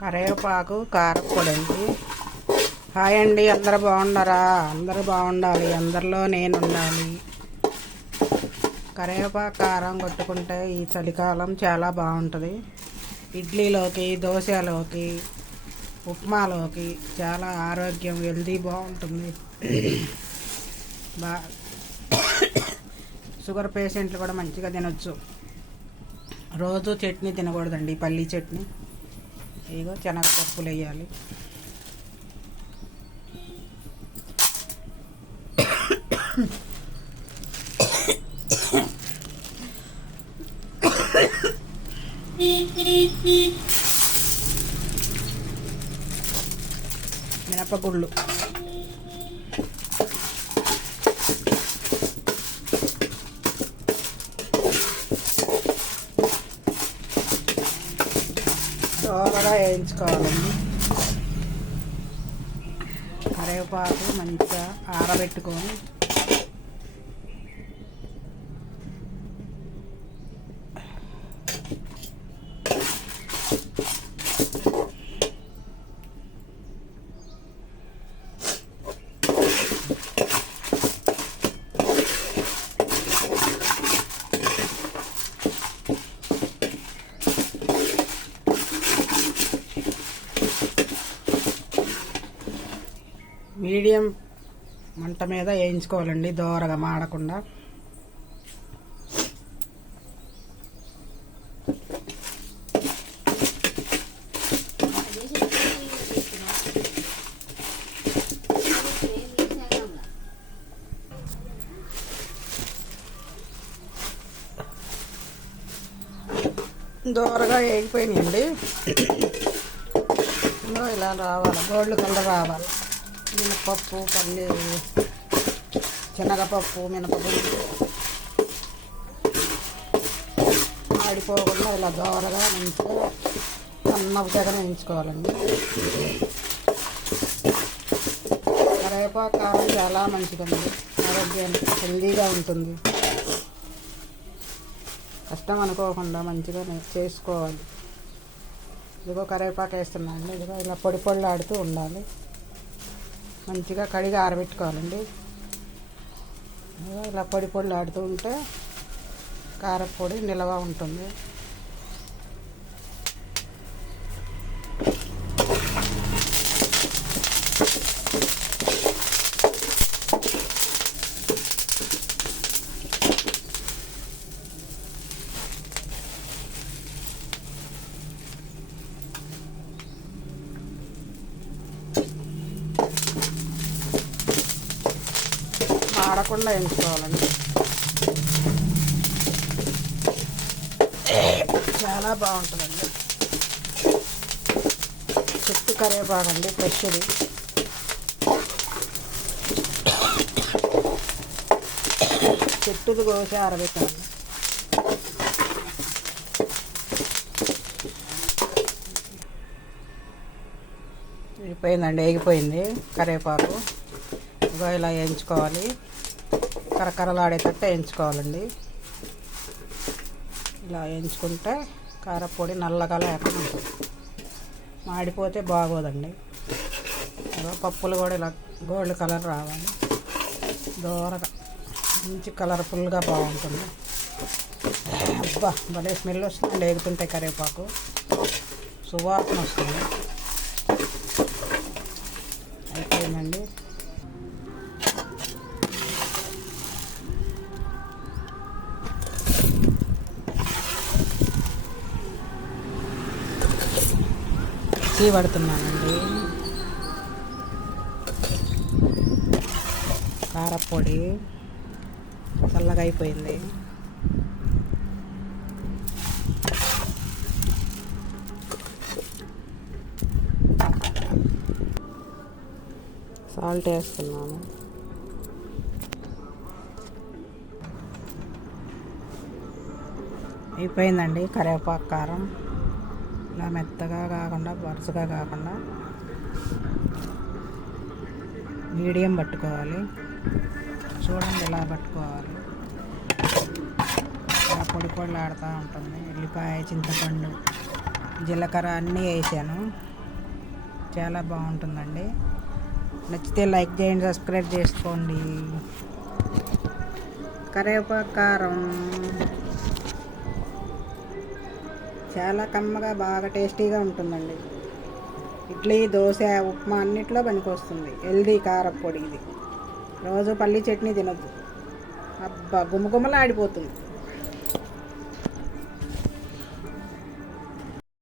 కరివేపాకు కారపొడి అండి. హాయ్ అండి, అందరూ బాగున్నారా? అందరూ బాగుండాలి, అందరిలో నేను ఉండాలి. కరివేపాకు కారం కొట్టుకుంటే ఈ చలికాలం చాలా బాగుంటుంది. ఇడ్లీలోకి, దోశలోకి, ఉప్మాలోకి చాలా ఆరోగ్యం, హెల్దీ బాగుంటుంది. షుగర్ పేషెంట్లు కూడా మంచిగా తినొచ్చు. రోజు చట్నీ తినకూడదండి, పల్లీ చట్నీ. ఇగో శనగపప్పులు వేయాలి. మినపగుళ్ళు, దోరగా వేయించుకోవాలండి. కరివేపాకు మంచిగా ఆరబెట్టుకొని మీడియం మంట మీద వేయించుకోవాలండి, దోరగా మాడకుండా. దోరగా వేగిపోయినాయండి. ఇలా రావాలి, గోల్డ్ కలర్ రావాలి. మినపప్పు, పల్లీలు, శనగపప్పు, మినపగుళ్ళు ఆడిపోకుండా ఇలా దోరగా మంచిగా సన్నపు తెగ వేయించుకోవాలండి. కరివేపాకు కారం చాలా మంచిదండి, ఆరోగ్యానికి హెల్దీగా ఉంటుంది. కష్టం అనుకోకుండా మంచిగా చేసుకోవాలి. ఇదిగో కరివేపాకు వేస్తున్నానండి. ఇదిగో ఇలా పొడి పొడిలాడుతూ ఉండాలి. మంచిగా కడిగి ఆరబెట్టుకోవాలండి. ఇలా పొడి పొడిలాడుతూ ఉంటే కారపొడి నిల్వ ఉంటుంది. ఆడకుండా వేయించుకోవాలండి. చాలా బాగుంటుందండి. చెట్టు కరివేపాకు అండి, ఫ్రెష్ది. చెట్టుది కోసి ఆరబెట్టాలి. అయిపోయిందండి, వేగిపోయింది కరివేపాకు. ఇగో ఇలా వేయించుకోవాలి, కరకరలాడేటట్టు వేయించుకోవాలండి. ఇలా వేయించుకుంటే కారపొడి నల్లగా లేకుండా ఉంటుంది. మాడిపోతే బాగోదండి. పప్పులు కూడా ఇలా గోల్డ్ కలర్ రావాలి, దూరగా మంచి కలర్ఫుల్గా బాగుంటుంది. అబ్బా, భలే స్మెల్ వస్తుంది వేగుతుంటే కరివేపాకు, సువాసన వస్తుంది. అయిపోయిందండి. మిక్సీ పడుతున్నానండి. కారపొడి చల్లగా అయిపోయింది. సాల్ట్ వేస్తున్నాను. అయిపోయిందండి కరివేపాకు కారం. ఇలా మెత్తగా కాకుండా, వరుసగా కాకుండా మీడియం పట్టుకోవాలి. చూడండి ఎలా పట్టుకోవాలి. ఇలా పొడి పొడిలాడుతూ ఉంటుంది. ఉల్లిపాయ, చింతపండు, జీలకర్ర అన్నీ వేసాను. చాలా బాగుంటుందండి. నచ్చితే లైక్ చేయండి, సబ్స్క్రైబ్ చేసుకోండి. కరివేపాకు కారం చాలా కమ్మగా బాగా టేస్టీగా ఉంటుందండి. ఇడ్లీ, దోశ, ఉప్మా అన్నిట్లో పనికొస్తుంది. హెల్దీ కారప్పొడి ఇది. రోజు పల్లీ చట్నీ తినొద్దు. అబ్బా గుమగుమలాడిపోతుంది.